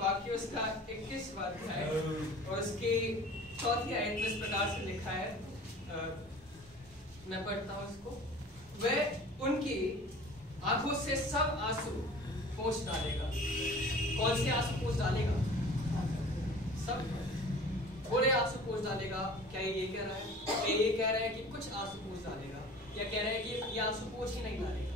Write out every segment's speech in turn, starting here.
वाक्य उसका 21वां अध्याय और उसकी 4वीं आयत में इस प्रकार से लिखा है, मैं पढ़ता हूँ इसको। वह उनकी आंखों से सब आंसू पोंछ डालेगा। कौन से आंसू पोंछ डालेगा? सब पूरे आंसू पोंछ डालेगा। क्या ये कह रहा है? क्या ये कह रहा है कि कुछ आंसू पोंछ डालेगा, या कह रहा है कि ये आंसू पोंछ ही नहीं डालेगा?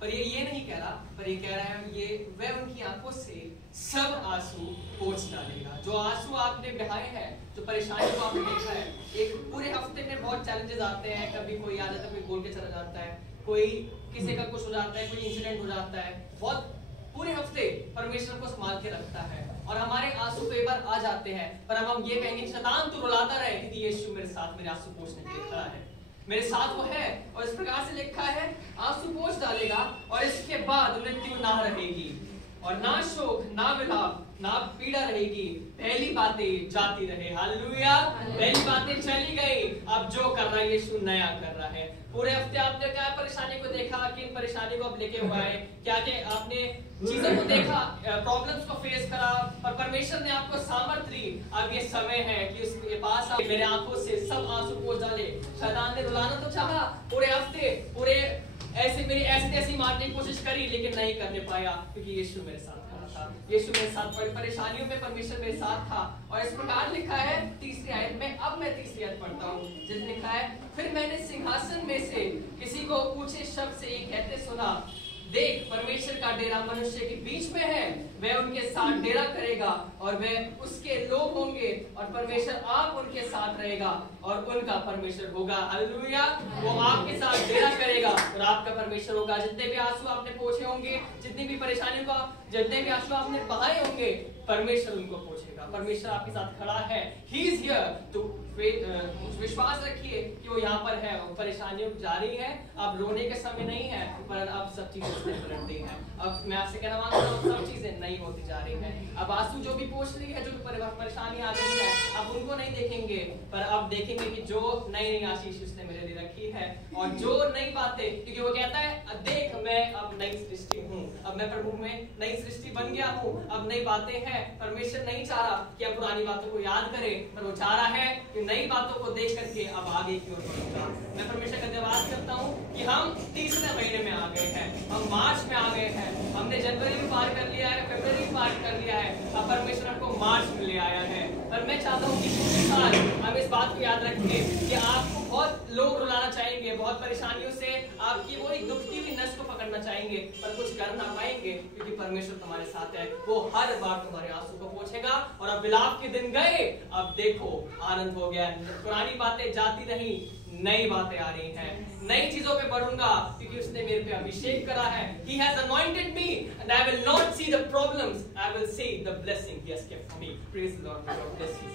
पर ये नहीं कह रहा, पर ये कह रहा है ये वह उनकी आंखों से सब आंसू पोंछ डालेगा। जो आंसू आपने बहाए हैं, जो परेशानी को आपने देखा है, एक पूरे हफ्ते में बहुत चैलेंजेस आते हैं। कभी कोई आ जाता है, कोई बोल के चला जाता है, कोई किसी का कुछ हो जाता है, कोई इंसिडेंट हो जाता है। बहुत पूरे हफ्ते परमेश्वर को संभाल के रखता है और हमारे आंसू कई बार आ जाते हैं, पर हम ये कहेंगे शैतान तू रुलाता रहे, क्योंकि यीशु मेरे साथ मेरे आंसू पोंछने के लिए खड़ा है, मेरे साथ वो है। और इस प्रकार से लिखा है आंसू पोंछ डालेगा और इसके बाद मृत्यु ना रहेगी और ना शोक ना विलाप ना पीड़ा रहेगी। पहली बातें जाती रहे। हालेलुया। पहली बातें चली गई, अब जो कर रहा है यीशु नया कर रहा है। पूरे हफ्ते आपने क्या परेशानी को देखा, किन परेशानी को आप लेके हुआ है, क्या क्या आपने चीजों को देखा, प्रॉब्लम्स को फेस करा, और परमेश्वर ने आपको सामर्थ दी। अब ये समय है कि उसके पास आप मेरे आंखों से सब आंसू पोंछ डाले। शैतान ने रुलाना तो चाहा पूरे हफ्ते, पूरे ऐसे मेरी ऐसी मारने की कोशिश करी, लेकिन नहीं करने पाया, क्योंकि यीशु मेरे साथ खड़ा था। यीशु मेरे साथ परेशानियों में परमेश्वर मेरे साथ था। और इस प्रकार लिखा है 3री आयत में। अब मैं 3री आयत पढ़ता हूँ, जिसमें लिखा है फिर मैंने सिंहासन में से किसी को ऊंचे शब्द से ये कहते सुना, देख परमेश्वर का डेरा मनुष्य के बीच में है, वह उनके साथ डेरा करेगा और वह उसके लोग होंगे और परमेश्वर आप उनके साथ रहेगा और उनका परमेश्वर होगा। हालेलुया। वो आपके साथ डेरा करेगा और आपका परमेश्वर होगा। जितने भी आंसू आपने पोंछे होंगे, जितनी भी परेशानियों का, जितने भी आंसू आपने बहाए होंगे, परमेश्वर उनको पोंछेगा। परमेश्वर आपके साथ खड़ा है। He is here to विश्वास रखिए कि वो यहाँ पर है। और परेशानियों जारी है, अब रोने के समय नहीं है, पर अब सब चीजें पलट रही हैं। अब मैं आपसे कहना मांगता हूँ, सब चीजें नई होती जा रही हैं। अब आंसू जो भी पोंछ रही है, जो परेशानी आ रही है, अब उनको नहीं देखेंगे, पर अब देखेंगे कि जो नई नई आशीष उसने मेरे लिए रखी है और जो नई बातें, क्योंकि वो कहता है देख मैं अब नई सृष्टि हूँ, अब मैं प्रभु में नई सृष्टि बन गया हूँ, अब नई बातें हैं। परमेश्वर नहीं चाह रहा कि अब पुरानी बातों को याद करे, पर वो चाह रहा है कि नई बातों को देख करके अब आगे की ओर बढ़ूंगा। मैं परमेश्वर का धन्यवाद करता हूँ कि हम 3रे महीने में आ गए हैं, हम मार्च में आ गए हैं, हमने जनवरी भी पार कर लिया है, फरवरी भी पार कर लिया है, अब परमेश्वर हमको मार्च में ले आया है। पर मैं चाहता हूँ कि पूरे साल हम इस बात को याद रखें कि आपको बहुत लोग रुलाना चाहेंगे, बहुत परेशानियों से आपकी वो एक दुखती हुई नस को पकड़ना चाहेंगे, पर कुछ कर ना पाएंगे, क्योंकि परमेश्वर तुम्हारे साथ है। वो हर बार तुम्हारे आंसू को पोंछेगा। और अब विलाप के दिन गए, अब देखो आनंद हो गया। पुरानी बातें जाती रही, नई बातें आ रही हैं। नई चीजों पे बढ़ूंगा, क्योंकि उसने मेरे पे अभिषेक करा है। He has anointed me and I will not see the problems, I will see the blessing he has kept for me. Praise the Lord. God bless you.